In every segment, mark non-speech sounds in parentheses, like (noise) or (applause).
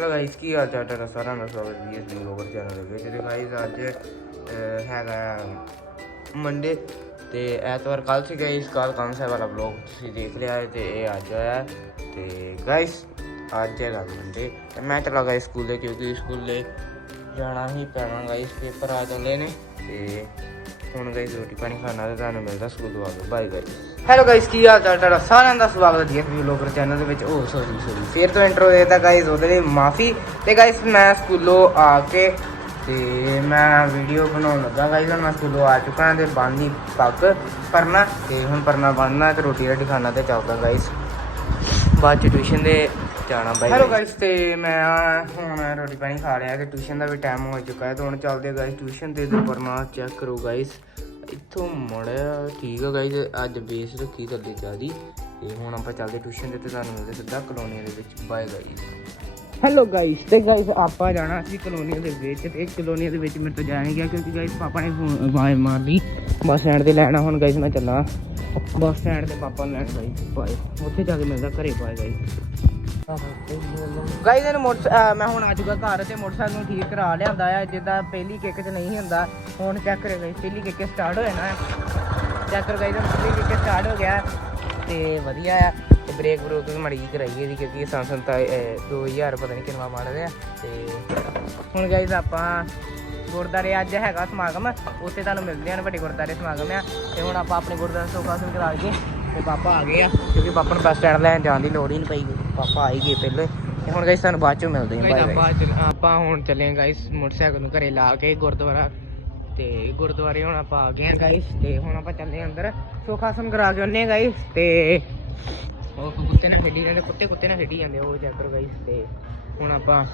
Hello guys ਕੀ ਹਾਲ ਚਾਲ ਤੁਹਾਡਾ? ਸਾਰਿਆਂ ਦਾ ਸਵਾਗਤ ਹੈ ਇਸ ਵਲੋਗਰ ਚੈਨਲ ਦੇ ਵਿੱਚ। ਤੇ ਗਾਇਸ ਅੱਜ ਹੈਗਾ ਮੰਡੇ ਤੇ ਐਤਵਾਰ ਕੱਲ ਸੀ ਗਾਇਸ ਕੱਲ ਕੰਮ ਸਾਹਿਬ ਵਾਲਾ ਵਲੋਗ ਤੁਸੀਂ ਦੇਖ ਲਿਆ ਹੈ ਤੇ ਇਹ ਅੱਜ ਆਇਆ ਹੈ। ਤੇ ਗਾਇਸ ਅੱਜ ਹੈਗਾ ਮੰਡੇ ਤੇ ਮੈਂ ਚਲਾ ਗਿਆ ਸਕੂਲੇ ਕਿਉਂਕਿ ਸਕੂਲੇ ਜਾਣਾ ਹੀ ਪੈਣਾ ਗਾਇਸ ਪੇਪਰ ਆ ਚੱਲੇ ਨੇ। ਤੇ ਹੁਣ ਗਾਇਸ ਰੋਟੀ ਪਾਣੀ ਖਾਣਾ ਤੇ ਤੁਹਾਨੂੰ ਮਿਲਦਾ ਸਕੂਲ ਆ ਕੇ। ਬਾਏ ਗਾਇਸ ਹੈਲੋ ਗਾਇਸ ਕੀ ਹਾਲ ਚਾਲ ਤੁਹਾਡਾ? ਸਾਰਿਆਂ ਦਾ ਸਵਾਗਤ ਹੈ ਜੀ ਵਲੋਗਰ ਚੈਨਲ ਦੇ ਵਿੱਚ। ਉਹ ਸੌਰੀ ਸੌਰੀ ਫੇਰ ਤੋਂ ਇੰਟਰੋ ਦੇਤਾ ਗਾਇਸ ਉਹਦੇ ਲਈ ਮਾਫੀ। ਤੇ ਗਾਇਸ ਮੈਂ ਸਕੂਲੋਂ ਆ ਕੇ ਤੇ ਮੈਂ ਵੀਡੀਓ ਬਣਾਉਣ ਲੱਗਾ ਗਾਇਸ ਹੁਣ ਮੈਂ ਸਕੂਲੋਂ ਆ ਚੁੱਕਾ ਹਾਂ ਤੇ ਬੰਨੀ ਪੱਗ ਪਰਨਾ। ਤੇ ਹੁਣ ਪਰਨਾ ਬੰਨਣਾ ਤੇ ਰੋਟੀ ਰਾਟੀ ਖਾਣਾ ਤੇ ਚਾਹੁੰਦਾ ਗਾਇਸ ਬਾਅਦ ਚ ਟਿਊਸ਼ਨ ਦੇ ਜਾਣਾ ਬਾਈ। ਹੈਲੋ ਗਾਇਸ ਤੇ ਮੈਂ ਹੁਣ ਰੋਟੀ ਪਾਣੀ ਖਾ ਲਿਆ ਤੇ ਟਿਊਸ਼ਨ ਦਾ ਵੀ ਟਾਈਮ ਹੋ ਚੁੱਕਾ ਹੈ ਤੇ ਹੁਣ ਚੱਲਦੇ ਗਾਇਸ ਟਿਊਸ਼ਨ ਤੇ ਤੇ ਪਰਨਾ ਚੈੱਕ ਕਰੋ ਗਾਇਸ ਇੱਥੋਂ ਮੜਿਆ ਠੀਕ ਹੈ ਗਾਇਸ ਅੱਜ ਬੇਸ ਰੱਖੀ ਥੱਲੇ ਜਿਆਦੀ। ਤੇ ਹੁਣ ਆਪਾਂ ਚੱਲਦੇ ਟਿਊਸ਼ਨ ਤੇ ਤੇ ਤੁਹਾਨੂੰ ਮਿਲਦੇ ਸਿੱਧਾ ਕਲੋਨੀ ਦੇ ਵਿੱਚ। ਬਾਏ ਗਾਇਸ ਹੈਲੋ ਗਾਇਸ ਤੇ ਗਾਇਸ ਆਪਾਂ ਜਾਣਾ ਸੀ ਕਲੋਨੀ ਦੇ ਵਿੱਚ ਤੇ ਕਲੋਨੀ ਦੇ ਵਿੱਚ ਮੇਰੇ ਤੋਂ ਨਹੀਂ ਗਿਆ ਕਿਉਂਕਿ ਗਾਇਸ ਪਾਪਾ ਨੇ ਫੋਨ ਆਵਾਜ਼ ਮਾਰ ਲਈ। ਬੱਸ ਸਟੈਂਡ ਤੇ ਲੈਣਾ ਹੁਣ ਗਾਇਸ ਮੈਂ ਚੱਲਾਂ। ਬੱਸ ਸਟੈਂਡ ਤੇ ਪਾਪਾ ਨੂੰ ਲੈਣ ਗਾਇਸ ਬਾਏ ਉੱਥੇ ਜਾ ਕੇ ਮਿਲਦਾ ਘਰੇ ਬਾਏ ਗਾਇਸ ਗਾਇਸ, ਇਹਨੂੰ ਮੋਟਰ ਮੈਂ ਹੁਣ ਆ ਚੁੱਕਾ ਘਰ ਤੇ ਮੋਟਰਸਾਈਕਲ ਨੂੰ ਠੀਕ ਕਰਾ ਲਿਆਂਦਾ ਆ, ਜਿੱਦਾਂ ਪਹਿਲੀ ਕਿੱਕ 'ਚ ਨਹੀਂ ਹੁੰਦਾ, ਹੁਣ ਚੈੱਕ ਕਰੇ ਗਾਇਸ, ਪਹਿਲੀ ਕਿੱਕ ਸਟਾਰਟ ਹੋ ਜਾਣਾ ਚੈੱਕ ਕਰੋ ਗਾਇਸ ਪਹਿਲੀ ਕਿੱਕ ਸਟਾਰਟ ਹੋ ਗਿਆ ਤੇ ਵਧੀਆ ਆ, ਤੇ ਬ੍ਰੇਕ ਬਰੂਕ ਵੀ ਮੜੀ ਜਿਹੀ ਕਰਾਈ ਇਹਦੀ, ਕਿਉਂਕਿ ਸੰਸਨ ਤਾਂ 2000 ਪਤਾ ਨਹੀਂ ਕਿੰਨਾ ਮਾਰਦੇ ਆ ਤੇ ਹੁਣ ਗਾਇਸ ਆਪਾਂ ਗੁਰਦਾਰੇ ਅੱਜ ਹੈਗਾ ਸਮਾਗਮ, ਉੱਥੇ ਤੁਹਾਨੂੰ ਮਿਲਦੇ ਹਨ ਵੱਡੇ ਗੁਰਦਾਰੇ ਸਮਾਗਮ ਆ, ਤੇ ਹੁਣ ਆਪਾਂ ਆਪਣੇ ਗੁਰਦਾਰੇ ਸੋਖਾ ਸਿੰਘ ਕਰਾ ਲਈਏ, ਤੇ ਪਾਪਾ ਆ ਗਏ ਆ, ਕਿਉਂਕਿ ਪਾਪਾ ਨੂੰ ਬੱਸ ਸਟੈਂਡ ਲੈਣ ਜਾਣ ਦੀ ਲੋੜ ਹੀ ਨਹੀਂ ਪਈ। ਪਾਪਾ ਆ ਹੀ ਗਏ ਪਹਿਲੇ ਤੇ ਹੁਣ ਗਾਇਸ ਤੁਹਾਨੂੰ ਬਾਅਦ ਚੋਂ ਮਿਲਦੇ ਹਾਂ ਬਾਏ ਆਪਾਂ ਆਪਾਂ ਹੁਣ ਚੱਲੇ ਗਾਇਸ ਮੋਟਰਸਾਈਕਲ ਨੂੰ ਘਰੇ ਲਾ ਕੇ ਗੁਰਦੁਆਰਾ। ਤੇ ਗੁਰਦੁਆਰੇ ਹੁਣ ਆਪਾਂ ਆ ਗਏ ਆ ਗਾਇਸ ਤੇ ਹੁਣ ਆਪਾਂ ਚੱਲੇ ਅੰਦਰ। ਸੋਖਾਸਨ ਕਰਾ ਕੇ ਆਉਨੇ ਗਾਇਸ ਤੇ ਉਹ ਕੁੱਤੇ ਨਾਲ ਖੇਡੀ ਜਾਂਦੇ ਕੁੱਤੇ ਕੁੱਤੇ ਨਾਲ ਖੇਡੀ ਜਾਂਦੇ ਉਹ ਚੈੱਕ ਕਰੋ ਗਾਇਸ ਤੇ ਹੁਣ ਆਪਾਂ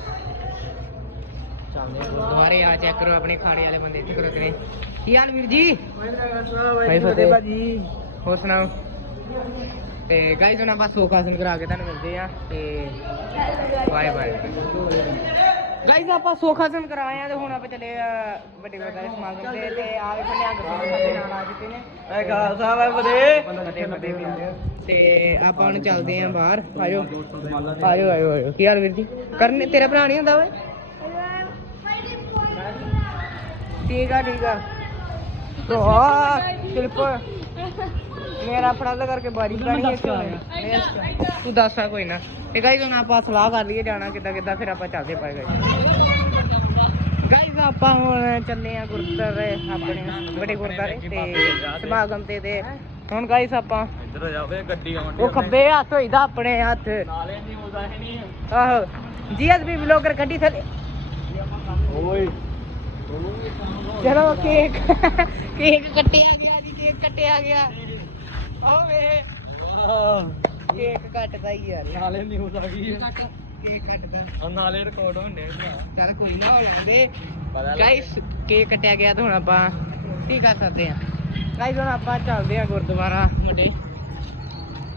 ਚੱਲਦੇ ਆ ਗੁਰਦੁਆਰੇ। ਆ ਚੈੱਕ ਕਰੋ ਆਪਣੇ ਖਾਣੇ ਵਾਲੇ ਬੰਦੇ ਇੱਥੇ ਕਰੋ ਨੇ। ਕੀ ਹਾਲ ਵੀਰ ਜੀ? ਭਾਈ ਫਤਿਹ ਭਾਜੀ। ਹੋਰ ਸੁਣਾਓ? ਤੇ ਗਾਇਸ ਹੁਣ ਆਪਾਂ ਸੋਖਾਸਨ ਕਰਾ ਕੇ ਤੁਹਾਨੂੰ ਮਿਲਦੇ ਆ ਤੇ ਬਾਏ ਬਾਏ ਗਾਇਸ ਆਪਾਂ ਸੋਖਾਸਨ ਕਰਾਏ ਆ ਤੇ ਹੁਣ ਆਪਾਂ ਚੱਲੇ ਆ ਵੱਡੇ ਗੁਰਦਾਰੇ ਸਮਾਗਮ ਤੇ ਤੇ ਆ ਕੇ ਬੰਦੇ ਅੰਗ ਸਾਡੇ ਨਾਲ ਆ ਚੁੱਕੇ ਨੇ। ਐ ਫਤਿਹ ਫਤਿਹ ਫਤਿਹ ਵੀਰ ਜੀ। ਤੇ ਆਪਾਂ ਹੁਣ ਚੱਲਦੇ ਆਂ ਬਾਹਰ। ਆਜੋ ਆਜੋ ਆਜੋ ਆਜੋ ਕੀ ਹਾਲ ਵੀਰ ਜੀ? ਕਰਨੇ ਤੇਰਾ ਭਰਾ ਨਹੀਂ ਹੁੰਦਾ ਓਏ? ਠੀਕ ਆ ਠੀਕ ਆ। ਤੋ ਆ ਸਿਰਫ ਮੇਰਾ ਫੜਲ ਕਰਕੇ ਬਾਰੀ ਬਣਾਣੀ ਹੈ ਤੂੰ ਦੱਸ ਆ ਕੋਈ ਨਾ। ਤੇ ਗਾਈਜ਼ ਹੁਣ ਆਪਾਂ ਸਲਾਹ ਕਰ ਲਈਏ ਜਾਣਾ ਕਿੱਦਾਂ ਕਿੱਦਾਂ ਫਿਰ ਆਪਾਂ ਚੱਲਦੇ ਪਾਏ ਗਾਈਜ਼ ਗਾਈਜ਼ ਆਪਾਂ ਹੁਣ ਚੱਲੇ ਆ ਗੁਰਦੁਆਰੇ ਆਪਣੇ ਵੱਡੇ ਗੁਰਦੁਆਰੇ ਤੇ ਸਮਾਗਮ ਤੇ ਤੇ। ਹੁਣ ਗਾਈਜ਼ ਆਪਾਂ ਇੱਧਰ ਜਾਵੇ ਗੱਡੀ ਆਉਂਦੀ ਉਹ ਖੱਬੇ ਹੱਥ ਹੋਈਦਾ ਆਪਣੇ ਹੱਥ। ਨਾਲੇ ਨਹੀਂ ਹੁੰਦਾ ਹੈ ਨਹੀਂ। ਆਹੋ। ਜੀ ਅੱਜ ਵੀ ਵਲੋਗਰ ਗੱਡੀ ਥੱਲੇ। ਓਏ। ਚਲੋ ਕੇਕ ਕੇਕ (laughs) ਕੱਟਿਆ ਗਿਆ ਜੀ ਕੇਕ ਕੱਟਿਆ ਗਿਆ। ਓਏ ਕੇਕ ਕੱਟਦਾ ਹੀ ਯਾਰ ਨਾਲੇ ਨਹੀਂ ਹੁੰਦਾ ਕੀ ਕੱਟ ਕੇਕ ਕੱਟਦਾ। ਉਹ ਨਾਲੇ ਰਿਕਾਰਡ ਹੁੰਦੇ ਭਰਾ। ਚੱਲ ਕੋਈ ਨਾ ਹੋ ਜਾਂਦੇ। ਪਤਾ ਲੱਗ- ਗਾਇਸ ਕੇਕ ਕੱਟਿਆ ਗਿਆ ਤਾਂ ਹੁਣ ਆਪਾਂ ਕੀ ਕਰ ਸਕਦੇ ਆ। ਗਾਇਸ ਹੁਣ ਆਪਾਂ ਚੱਲਦੇ ਆ ਗੁਰਦੁਆਰਾ। ਵੱਡੇ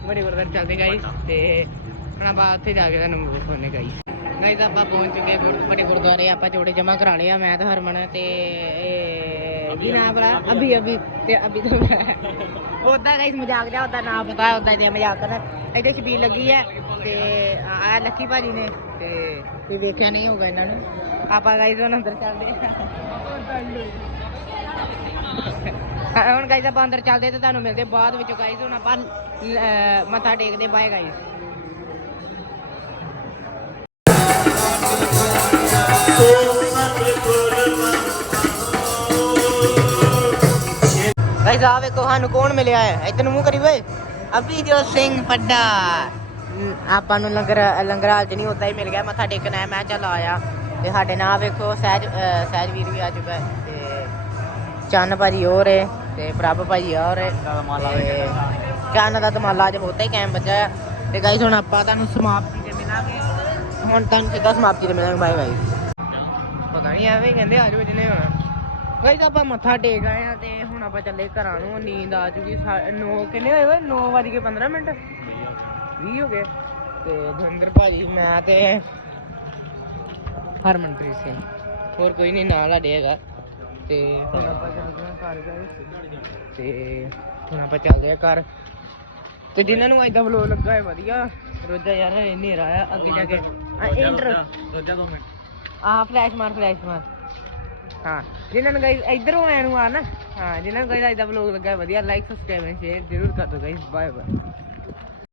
ਵੱਡੇ ਗੁਰਦੁਆਰੇ ਚੱਲਦੇ ਗਾਇਸ ਤੇ ਹੁਣ ਆਪਾਂ ਉੱਥੇ ਜਾ ਕੇ ਤੁਹਾਨੂੰ ਮਿਲਦੇ ਗਾਇਸ ਗਾਇਸ ਆਪਾਂ ਪਹੁੰਚ ਚੁੱਕੇ ਗੁਰ ਵੱਡੇ ਗੁਰਦੁਆਰੇ ਆਪਾਂ ਜੋੜੇ ਜਮਾ ਕਰਾ ਲਏ ਆ ਮੈਂ ਤੇ ਹਰਮਨ ਤੇ ਕੀ ਨਾਮ ਬਲਾ ਅਭੀ ਅਭੀ ਤੇ ਅਭੀ ਤੋਂ ਉਦਾਂ ਗਾਇਸ ਮਜ਼ਾਕ ਜਾ ਉਦਾਂ ਨਾ ਪਤਾ ਉਦਾਂ ਜੇ ਮਜ਼ਾਕ ਕਰ ਇੱਥੇ ਛਬੀਲ ਲੱਗੀ ਹੈ ਤੇ ਆ ਲੱਕੀ ਭਾਜੀ ਨੇ ਤੇ ਕੋਈ ਵੇਖਿਆ ਨਹੀਂ ਹੋਊਗਾ ਇਹਨਾਂ ਨੂੰ। ਆਪਾਂ ਗਾਇਸ ਹੁਣ ਅੰਦਰ ਚੱਲਦੇ ਹਾਂ। ਹੁਣ ਗਾਇਸ ਆਪਾਂ ਅੰਦਰ ਚੱਲਦੇ ਤੇ ਤੁਹਾਨੂੰ ਮਿਲਦੇ ਬਾਅਦ ਵਿੱਚ। ਗਾਇਸ ਹੁਣ ਆਪਾਂ ਮੱਥਾ ਟੇਕਦੇ ਬਾਏ ਗਾਇਸ ਗਾਇਸ ਆ ਵੇਖੋ ਸਾਨੂੰ ਕੌਣ ਮਿਲਿਆ ਹੈ? ਇੱਧਰ ਨੂੰ ਮੂੰਹ ਕਰੀ ਓਏ। ਅਭਿਜੋਤ ਸਿੰਘ ਪੱਡਾ ਆਪਾਂ ਨੂੰ ਲੰਗਰ ਲੰਗਰ ਹਾਲ ਚ ਨਹੀਂ ਹੁੰਦਾ ਹੀ ਮਿਲ ਗਿਆ। ਮੱਥਾ ਟੇਕਣਾ ਹੈ ਮੈਂ ਚੱਲ ਆਇਆ। ਤੇ ਸਾਡੇ ਨਾਲ ਵੇਖੋ ਸਹਿਜ ਸਹਿਜ ਵੀਰ ਵੀ ਆ ਚੁੱਕਾ ਹੈ। ਤੇ ਚੰਨ ਭਾਜੀ ਹੋਰ ਹੈ ਤੇ ਪ੍ਰਭ ਭਾਜੀ ਹੋਰ ਹੈ। ਚੰਨ ਦਾ ਧਮਾਲਾ ਅੱਜ ਬਹੁਤਾ ਹੀ ਕੈਮ ਬੱਜਾ ਹੈ ਤੇ ਗਾਇਸ ਹੁਣ ਆਪਾਂ ਤੁਹਾਨੂੰ ਸਮਾਪਤੀ ਤੇ ਮਿਲਾਂਗੇ। ਹੁਣ ਤੁਹਾਨੂੰ ਸਿੱਧਾ ਸਮਾਪਤੀ ਤੇ ਮਿਲਾਂਗੇ। ਬਾਏ ਬਾਏ ਪਤਾ ਨਹੀਂ ਐਵੇਂ ਕਹਿੰਦੇ ਆ ਜਾਓ ਜਿਹਨੇ ਹੋਣਾ। ਗਾਇਸ ਆਪਾਂ ਮੱਥਾ ਟੇਕ ਆਏ ਆ ਤੇ ਹੁਣ ਆਪਾਂ ਚੱਲੇ ਘਰਾਂ ਨੂੰ ਨੀਂਦ ਆ ਚੁੱਕੀ 9 ਕਿੰਨੇ ਹੋਏ ਓਏ? 9 ਵਜ ਕੇ 15 ਮਿੰਟ? 20 ਹੋ ਗਏ। ਤੇ ਗੁਰਿੰਦਰ ਭਾਜੀ ਮੈਂ ਤੇ ਹਰਮਨਪ੍ਰੀਤ ਸਿੰਘ। ਹੋਰ ਕੋਈ ਨਹੀਂ ਨਾਲ ਸਾਡੇ ਹੈਗਾ। ਤੇ ਹੁਣ ਆਪਾਂ ਚੱਲਦੇ ਹਾਂ ਘਰ ਗਏ। ਤੇ ਹੁਣ ਆਪਾਂ ਚੱਲਦੇ ਆ ਘਰ। ਤੇ ਜਿਨ੍ਹਾਂ ਨੂੰ ਅੱਜ ਦਾ ਵਲੋਗ ਲੱਗਾ ਹੈ ਵਧੀਆ ਰੋਜਾ ਯਾਰ ਇਹ ਹਨੇਰਾ ਆ ਅੱਗੇ ਜਾ ਕੇ। ਇੰਟਰ ਰੋਜਾ ਮਿੰਟ। ਆ ਫਲੈਸ਼ ਮਾਰ ਫਲੈਸ਼ ਮਾਰ। ਹਾਂ। ਜਿਨ੍ਹਾਂ ਨੂੰ ਗਾਇਸ ਇਧਰੋਂ ਆਇਆ ਨੂੰ ਆ ਨਾ, ਹਾਂ, ਜਿਨ੍ਹਾਂ ਨੂੰ ਗਾਇਸ ਅੱਜ ਦਾ ਵਲੋਗ ਲੱਗਾ, ਵਧੀਆ ਲਾਈਕ ਸਬਸਕ੍ਰਾਈਬ ਐਂਡ ਸ਼ੇਅਰ ਜ਼ਰੂਰ ਕਰ ਦਿਓ ਗਾਇਸ ਬਾਏ ਬਾਏ